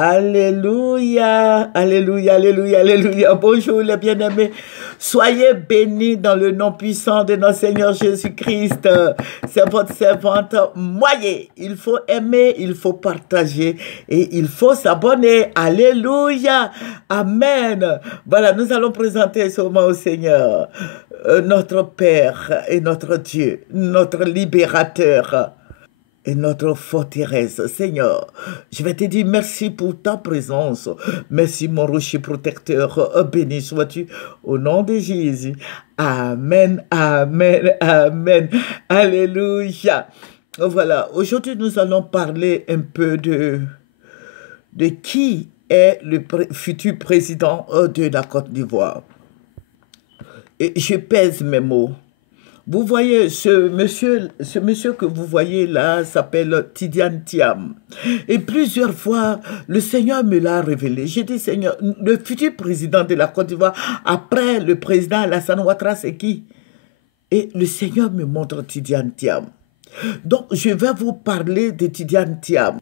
Alléluia, alléluia, alléluia, alléluia. Bonjour les bien-aimés. Soyez bénis dans le nom puissant de notre Seigneur Jésus-Christ. C'est votre servante Moyer. Il faut aimer, il faut partager et il faut s'abonner. Alléluia, amen. Voilà, nous allons présenter ce moment au Seigneur, notre Père et notre Dieu, notre libérateur et notre forteresse. Seigneur, je vais te dire merci pour ta présence. Merci mon rocher protecteur. Béni sois-tu au nom de Jésus. Amen, amen, amen. Alléluia. Voilà, aujourd'hui nous allons parler un peu de qui est le futur président de la Côte d'Ivoire. Et je pèse mes mots. Vous voyez, ce monsieur que vous voyez là s'appelle Tidiane Thiam. Et plusieurs fois, le Seigneur me l'a révélé. J'ai dit, Seigneur, le futur président de la Côte d'Ivoire, après le président Alassane Ouattara, c'est qui? Et le Seigneur me montre Tidiane Thiam. Donc, je vais vous parler de Tidiane Thiam.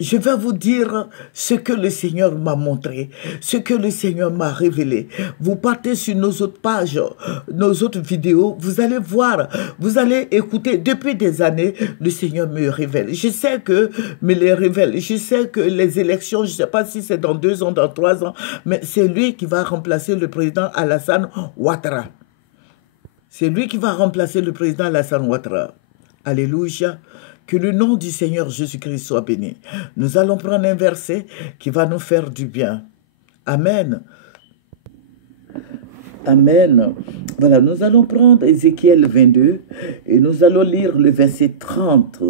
Je vais vous dire ce que le Seigneur m'a montré, ce que le Seigneur m'a révélé. Vous partez sur nos autres pages, nos autres vidéos, vous allez voir, vous allez écouter. Depuis des années, le Seigneur me révèle. Je sais que me les révèle. Je sais que les élections, je ne sais pas si c'est dans 2 ans, dans 3 ans, mais c'est lui qui va remplacer le président Alassane Ouattara. C'est lui qui va remplacer le président Alassane Ouattara. Alléluia. Que le nom du Seigneur Jésus-Christ soit béni. Nous allons prendre un verset qui va nous faire du bien. Amen. Amen. Voilà, nous allons prendre Ézéchiel 22 et nous allons lire le verset 30.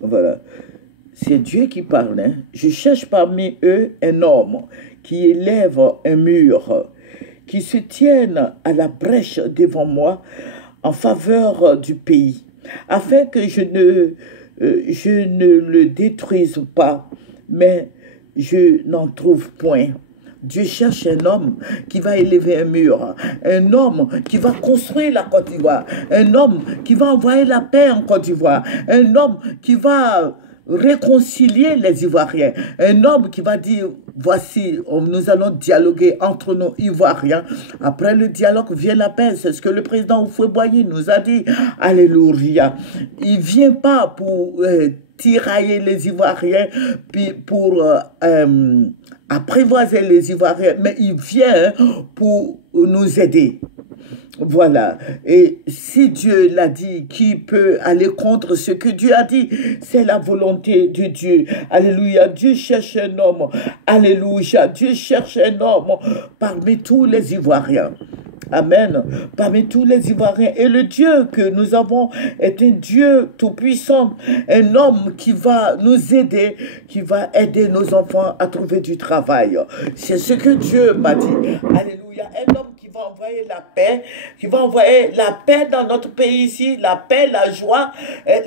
Voilà. C'est Dieu qui parle. Hein? Je cherche parmi eux un homme qui élève un mur, qui se tienne à la brèche devant moi en faveur du pays, afin que je ne le détruise pas, mais je n'en trouve point. Dieu cherche un homme qui va élever un mur, un homme qui va construire la Côte d'Ivoire, un homme qui va envoyer la paix en Côte d'Ivoire, un homme qui va réconcilier les Ivoiriens, un homme qui va dire, voici, nous allons dialoguer entre nos Ivoiriens. Après le dialogue vient la paix. C'est ce que le président Houphouët-Boigny nous a dit. Alléluia. Il ne vient pas pour tirailler les Ivoiriens, puis pour apprivoiser les Ivoiriens, mais il vient pour nous aider. Voilà. Et si Dieu l'a dit, qui peut aller contre ce que Dieu a dit? C'est la volonté de Dieu. Alléluia. Dieu cherche un homme. Alléluia. Dieu cherche un homme parmi tous les Ivoiriens. Amen. Parmi tous les Ivoiriens. Et le Dieu que nous avons est un Dieu tout-puissant. Un homme qui va nous aider, qui va aider nos enfants à trouver du travail. C'est ce que Dieu m'a dit. Alléluia. Un homme qui va envoyer la paix, qui va envoyer la paix dans notre pays ici, la paix, la joie,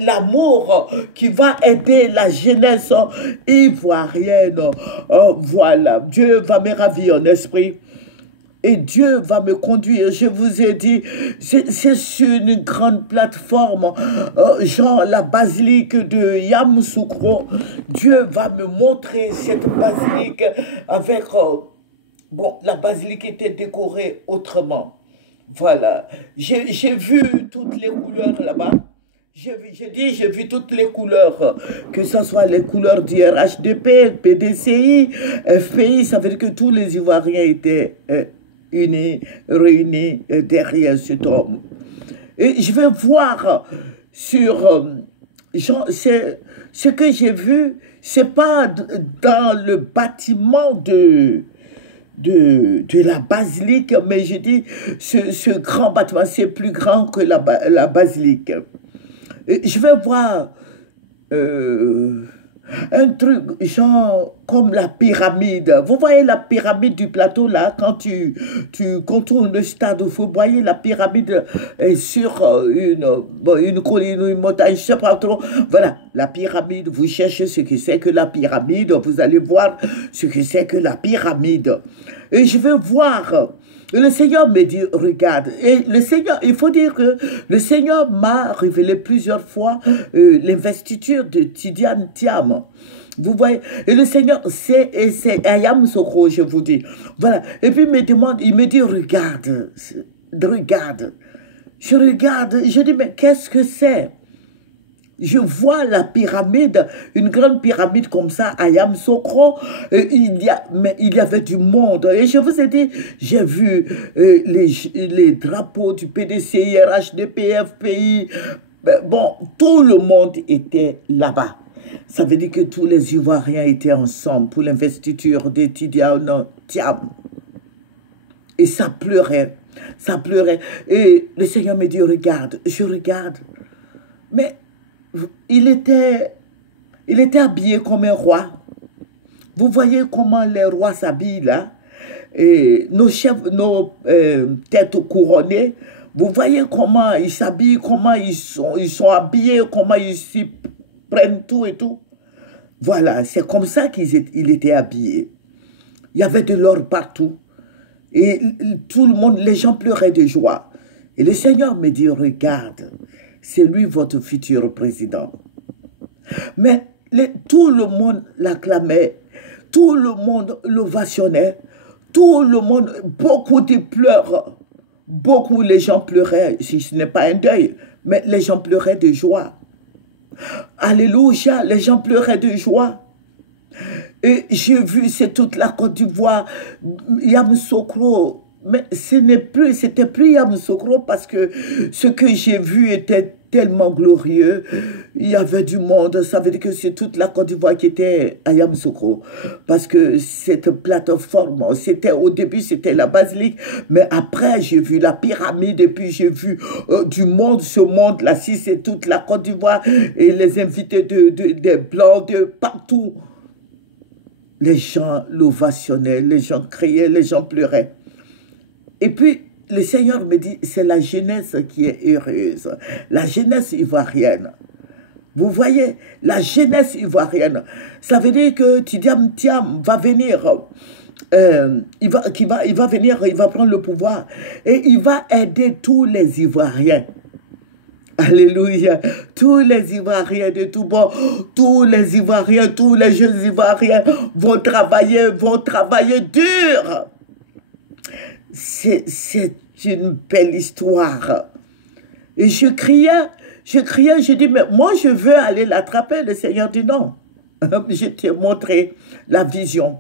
l'amour, qui va aider la jeunesse ivoirienne. Voilà. Dieu va me ravir en esprit. Et Dieu va me conduire. Je vous ai dit, c'est sur une grande plateforme, genre la basilique de Yamoussoukro. Dieu va me montrer cette basilique avec... bon, la basilique était décorée autrement. Voilà. J'ai vu toutes les couleurs là-bas. J'ai vu toutes les couleurs, que ce soit les couleurs du RHDP, PDCI, FPI, ça veut dire que tous les Ivoiriens étaient... unis, réunis derrière cet homme. Et je vais voir sur... ce que j'ai vu, c'est pas dans le bâtiment de la basilique, mais je dis, ce grand bâtiment, c'est plus grand que la basilique. Et je vais voir... un truc genre comme la pyramide. Vous voyez la pyramide du plateau là, quand tu contournes le stade, vous voyez la pyramide est sur une colline ou une montagne, je ne sais pas trop. Voilà, la pyramide, vous cherchez ce que c'est que la pyramide, vous allez voir ce que c'est que la pyramide. Et je vais voir... Le Seigneur me dit, regarde, et le Seigneur, il faut dire que le Seigneur m'a révélé plusieurs fois l'investiture de Tidiane Thiam. Vous voyez, et le Seigneur, c'est Ayam Sokro, je vous dis. Voilà. Et puis il me dit, regarde, regarde. Je regarde, je dis, mais qu'est-ce que c'est? Je vois la pyramide, une grande pyramide comme ça, à Yamoussoukro. Mais il y avait du monde. Et je vous ai dit, j'ai vu les drapeaux du PDC, IRHDP, FPI. Bon, tout le monde était là-bas. Ça veut dire que tous les Ivoiriens étaient ensemble pour l'investiture de Tidiane Thiam. Et ça pleurait. Ça pleurait. Et le Seigneur me dit, regarde, je regarde. Mais il était habillé comme un roi. Vous voyez comment les rois s'habillent là? Et nos chefs, nos têtes couronnées, vous voyez comment ils s'habillent, comment ils sont habillés, comment ils s'y prennent tout et tout. Voilà, c'est comme ça qu'il était habillé. Il y avait de l'or partout. Et tout le monde, les gens pleuraient de joie. Et le Seigneur me dit, regarde, c'est lui votre futur président. Mais tout le monde l'acclamait, tout le monde l'ovationnait, tout le monde, beaucoup de pleurs, beaucoup les gens pleuraient, si ce n'est pas un deuil, mais les gens pleuraient de joie. Alléluia, les gens pleuraient de joie. Et j'ai vu, c'est toute la Côte d'Ivoire, Yamoussoukro. Mais c'était plus Yamoussoukro parce que ce que j'ai vu était tellement glorieux. Il y avait du monde. Ça veut dire que c'est toute la Côte d'Ivoire qui était à Yamoussoukro. Parce que cette plateforme, au début, c'était la basilique. Mais après, j'ai vu la pyramide et puis j'ai vu du monde. Ce monde-là, si c'est toute la Côte d'Ivoire et les invités des Blancs de partout. Les gens l'ovationnaient, les gens criaient, les gens pleuraient. Et puis, le Seigneur me dit, c'est la jeunesse qui est heureuse. La jeunesse ivoirienne. Vous voyez, la jeunesse ivoirienne. Ça veut dire que Tidiane Thiam va venir, il va prendre le pouvoir et il va aider tous les Ivoiriens. Alléluia. Tous les Ivoiriens de tout bord, tous les Ivoiriens, tous les jeunes Ivoiriens vont travailler dur. C'est une belle histoire. Et je criais, je dis, mais moi je veux aller l'attraper. Le Seigneur dit non. Je t'ai montré la vision.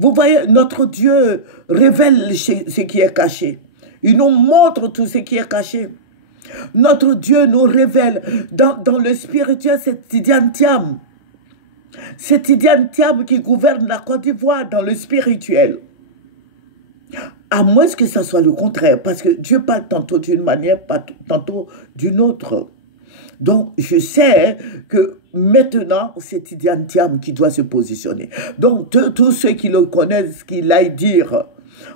Vous voyez, notre Dieu révèle ce qui est caché. Il nous montre tout ce qui est caché. Notre Dieu nous révèle dans le spirituel, c'est Tidiane Thiam. C'est Tidiane Thiam qui gouverne la Côte d'Ivoire dans le spirituel. À moins que ça soit le contraire, parce que Dieu parle tantôt d'une manière, tantôt d'une autre. Donc, je sais que maintenant, c'est Tidiane Thiam qui doit se positionner. Donc, tous ceux qui le connaissent, qu'il aille dire.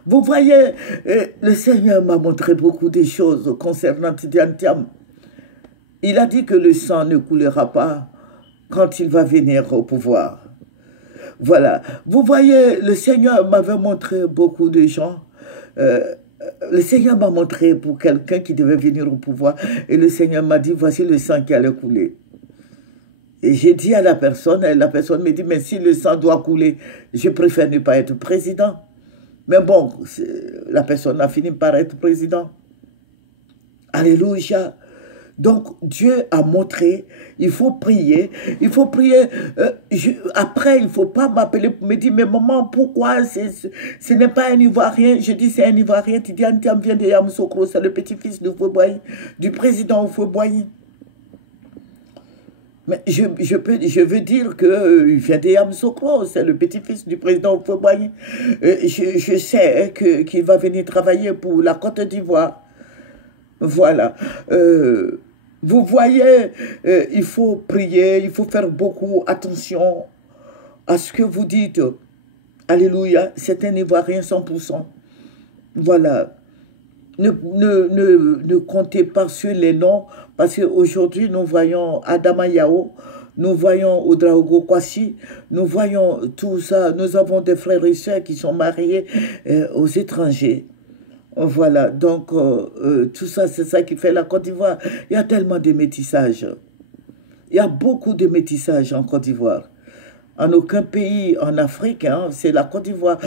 Vous voyez, le Seigneur m'a montré beaucoup de choses concernant Tidiane Thiam. Il a dit que le sang ne coulera pas quand il va venir au pouvoir. Voilà. Vous voyez, le Seigneur m'avait montré beaucoup de gens. Le Seigneur m'a montré pour quelqu'un qui devait venir au pouvoir. Et le Seigneur m'a dit, voici le sang qui allait couler. Et j'ai dit à la personne me dit, mais si le sang doit couler, je préfère ne pas être président. Mais bon, la personne a fini par être président. Alléluia. Donc, Dieu a montré, il faut prier. Après, il ne faut pas m'appeler pour me dire, mais maman, pourquoi ce n'est pas un Ivoirien? Je dis, c'est un Ivoirien. Tidiane Thiam vient de Yamoussoukro, c'est le petit-fils du président Houphouët-Boigny. Mais je veux dire qu'il vient de Yamoussoukro, c'est le petit-fils du président Houphouët-Boigny. Je sais qu'il va venir travailler pour la Côte d'Ivoire. Voilà. Vous voyez, il faut prier, il faut faire beaucoup attention à ce que vous dites. Alléluia, c'est un Ivoirien 100%. Voilà. Ne comptez pas sur les noms, parce qu'aujourd'hui, nous voyons Adama Yao, nous voyons Ouedraogo Kwasi, nous voyons tout ça. Nous avons des frères et sœurs qui sont mariés aux étrangers. Voilà, donc tout ça, c'est ça qui fait la Côte d'Ivoire. Il y a tellement de métissage. Il y a beaucoup de métissage en Côte d'Ivoire. En aucun pays en Afrique, hein, c'est la Côte d'Ivoire.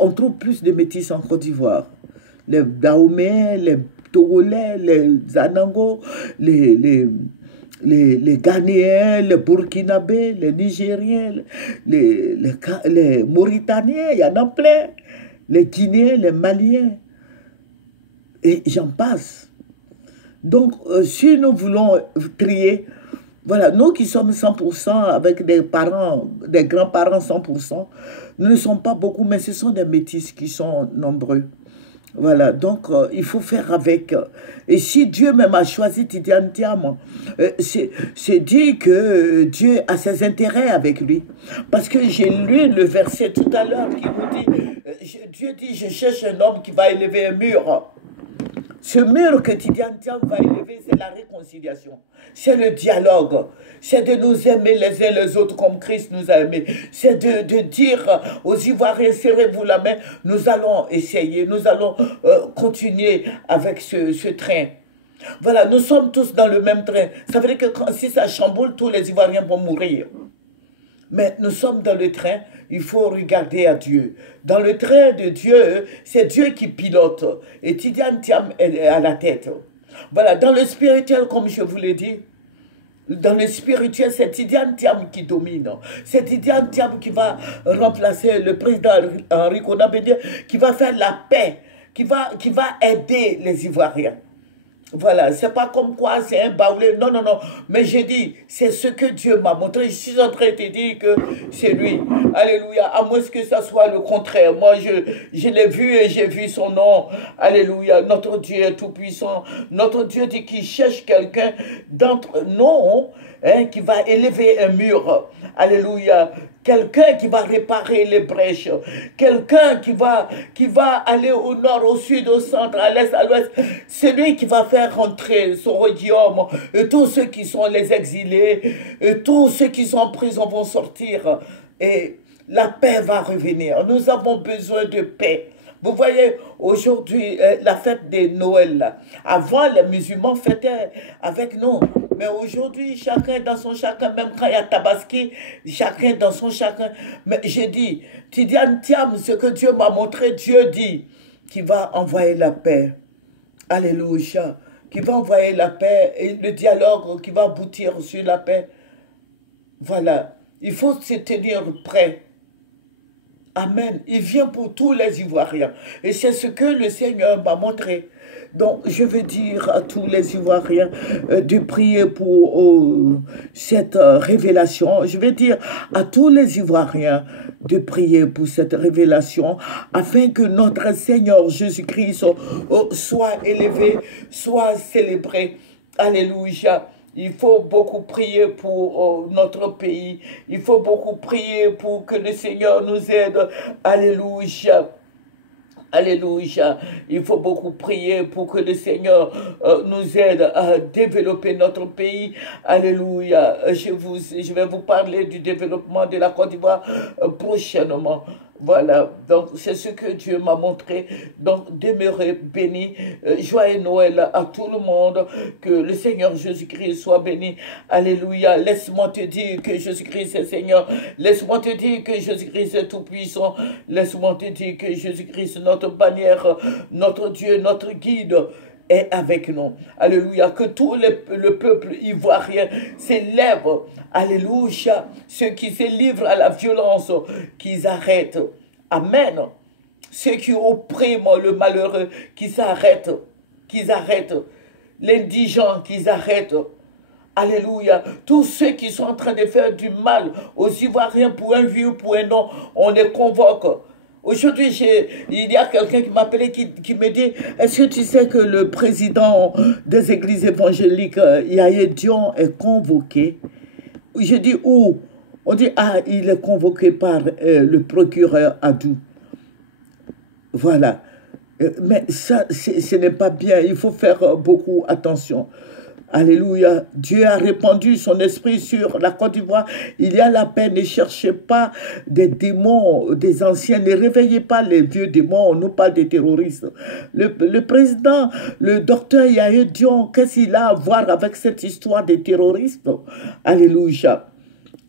On trouve plus de métis en Côte d'Ivoire. Les Dahoméens, les Togolais, les Anangos, les Ghanéens, les Burkinabés, les Nigériens, les Mauritaniens, il y en a plein. Les Guinéens, les Maliens. Et j'en passe. Donc, si nous voulons trier, voilà, nous qui sommes 100% avec des parents, des grands-parents 100%, nous ne sommes pas beaucoup, mais ce sont des métis qui sont nombreux. Voilà, donc il faut faire avec. Et si Dieu même a choisi Tidiane Thiam, c'est dit que Dieu a ses intérêts avec lui. Parce que j'ai lu le verset tout à l'heure qui nous dit, Dieu dit, je cherche un homme qui va élever un mur. Ce mur que Tidiane Thiam va élever, c'est la réconciliation. C'est le dialogue. C'est de nous aimer les uns les autres comme Christ nous a aimés. C'est de dire aux Ivoiriens, serrez-vous la main. Nous allons essayer, nous allons continuer avec ce train. Voilà, nous sommes tous dans le même train. Ça veut dire que si ça chamboule, tous les Ivoiriens vont mourir. Mais nous sommes dans le train, il faut regarder à Dieu. Dans le train de Dieu, c'est Dieu qui pilote. Et Tidiane Thiam est à la tête. Voilà, dans le spirituel, comme je vous l'ai dit, dans le spirituel, c'est Tidiane Thiam qui domine. C'est Tidiane Thiam qui va remplacer le président Henri Konan-Bédié, qui va faire la paix, qui va aider les Ivoiriens. Voilà, c'est pas comme quoi c'est un baoulé, non, non, non, mais j'ai dit, c'est ce que Dieu m'a montré, je suis en train de te dire que c'est lui, alléluia, à moins que ça soit le contraire, moi je l'ai vu et j'ai vu son nom, alléluia, notre Dieu est tout puissant, notre Dieu dit qu'il cherche quelqu'un d'entre nous, hein, qui va élever un mur, alléluia, quelqu'un qui va réparer les brèches, quelqu'un qui va aller au nord, au sud, au centre, à l'est, à l'ouest, celui qui va faire rentrer son royaume, et tous ceux qui sont les exilés, et tous ceux qui sont en prison vont sortir, et la paix va revenir. Nous avons besoin de paix. Vous voyez, aujourd'hui, la fête de Noël, là. Avant, les musulmans fêtaient avec nous. Mais aujourd'hui, chacun dans son chacun, même quand il y a Tabaski, chacun dans son chacun. Mais j'ai dit, Tidiane Thiam, ce que Dieu m'a montré, Dieu dit qu'il va envoyer la paix. Alléluia. Qu'il va envoyer la paix et le dialogue qui va aboutir sur la paix. Voilà. Il faut se tenir prêt. Amen. Il vient pour tous les Ivoiriens. Et c'est ce que le Seigneur m'a montré. Donc, je veux dire à tous les Ivoiriens de prier pour cette révélation. Je veux dire à tous les Ivoiriens de prier pour cette révélation afin que notre Seigneur Jésus-Christ soit élevé, soit célébré. Alléluia. Il faut beaucoup prier pour notre pays. Il faut beaucoup prier pour que le Seigneur nous aide. Alléluia. Alléluia. Il faut beaucoup prier pour que le Seigneur nous aide à développer notre pays. Alléluia. Je vais vous parler du développement de la Côte d'Ivoire prochainement. Voilà, donc c'est ce que Dieu m'a montré. Donc demeurez bénis. Joyeux Noël à tout le monde. Que le Seigneur Jésus-Christ soit béni. Alléluia. Laisse-moi te dire que Jésus-Christ est Seigneur. Laisse-moi te dire que Jésus-Christ est tout-puissant. Laisse-moi te dire que Jésus-Christ, notre bannière, notre Dieu, notre guide, est avec nous. Alléluia. Que tout le peuple ivoirien s'élève. Alléluia. Ceux qui se livrent à la violence, qu'ils arrêtent. Amen. Ceux qui oppriment le malheureux, qu'ils s'arrêtent. Qu'ils arrêtent. L'indigent, qu'ils arrêtent. Alléluia. Tous ceux qui sont en train de faire du mal aux Ivoiriens pour un oui ou pour un non, on les convoque. Aujourd'hui, il y a quelqu'un qui m'a appelé, qui me dit, est-ce que tu sais que le président des églises évangéliques, Yahya Dion, est convoqué? Je dis, où? On dit, ah, il est convoqué par le procureur Adou. Voilà. Mais ça, ce n'est pas bien. Il faut faire beaucoup attention. Alléluia. Dieu a répandu son esprit sur la Côte d'Ivoire. Il y a la paix. Ne cherchez pas des démons, des anciens. Ne réveillez pas les vieux démons. On nous parle des terroristes. Le président, le docteur Yahya Dion, qu'est-ce qu'il a à voir avec cette histoire des terroristes? Alléluia.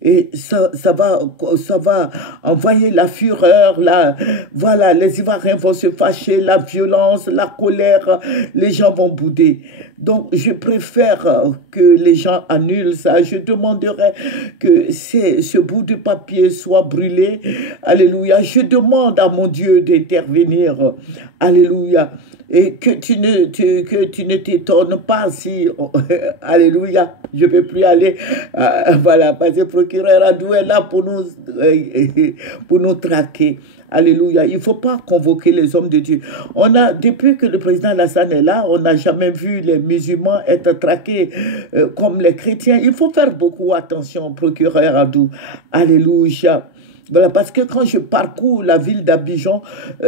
Et ça va envoyer la fureur, voilà, les Ivoiriens vont se fâcher, la violence, la colère, les gens vont bouder. Donc, je préfère que les gens annulent ça. Je demanderai que ce bout de papier soit brûlé. Alléluia. Je demande à mon Dieu d'intervenir. Alléluia. Et que tu ne t'étonnes pas si, alléluia, je ne peux plus aller, voilà, parce que le procureur Adou est là pour nous traquer. Alléluia. Il ne faut pas convoquer les hommes de Dieu. Depuis que le président Lassane est là, on n'a jamais vu les musulmans être traqués comme les chrétiens. Il faut faire beaucoup attention, procureur Adou. Alléluia. Voilà, parce que quand je parcours la ville d'Abidjan,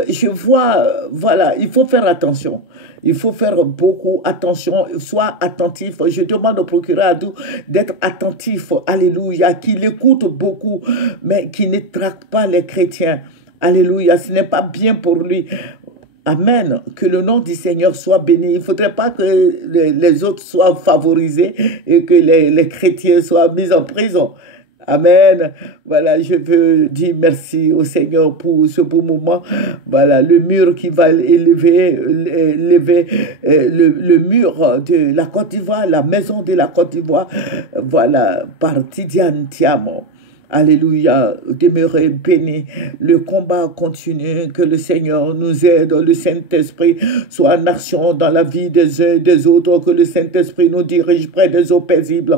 je vois, voilà, il faut faire attention. Il faut faire beaucoup attention, sois attentif. Je demande au procureur Adou d'être attentif, alléluia, qu'il écoute beaucoup, mais qu'il ne traque pas les chrétiens. Alléluia, ce n'est pas bien pour lui. Amen. Que le nom du Seigneur soit béni. Il ne faudrait pas que les autres soient favorisés et que les chrétiens soient mis en prison. Amen. Voilà, je veux dire merci au Seigneur pour ce beau moment. Voilà, le mur qui va élever le mur de la Côte d'Ivoire, la maison de la Côte d'Ivoire. Voilà, par Tidiane Tiamo. Alléluia, demeurez bénis. Le combat continue. Que le Seigneur nous aide. Le Saint-Esprit soit en action dans la vie des uns et des autres. Que le Saint-Esprit nous dirige près des eaux paisibles.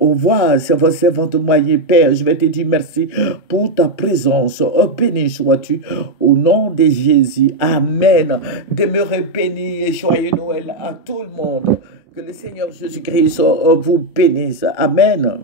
Au revoir, c'est votre servante moyen. Père, je vais te dire merci pour ta présence. Béni sois-tu au nom de Jésus. Amen. Demeurez bénis et joyeux Noël à tout le monde. Que le Seigneur Jésus-Christ vous bénisse. Amen.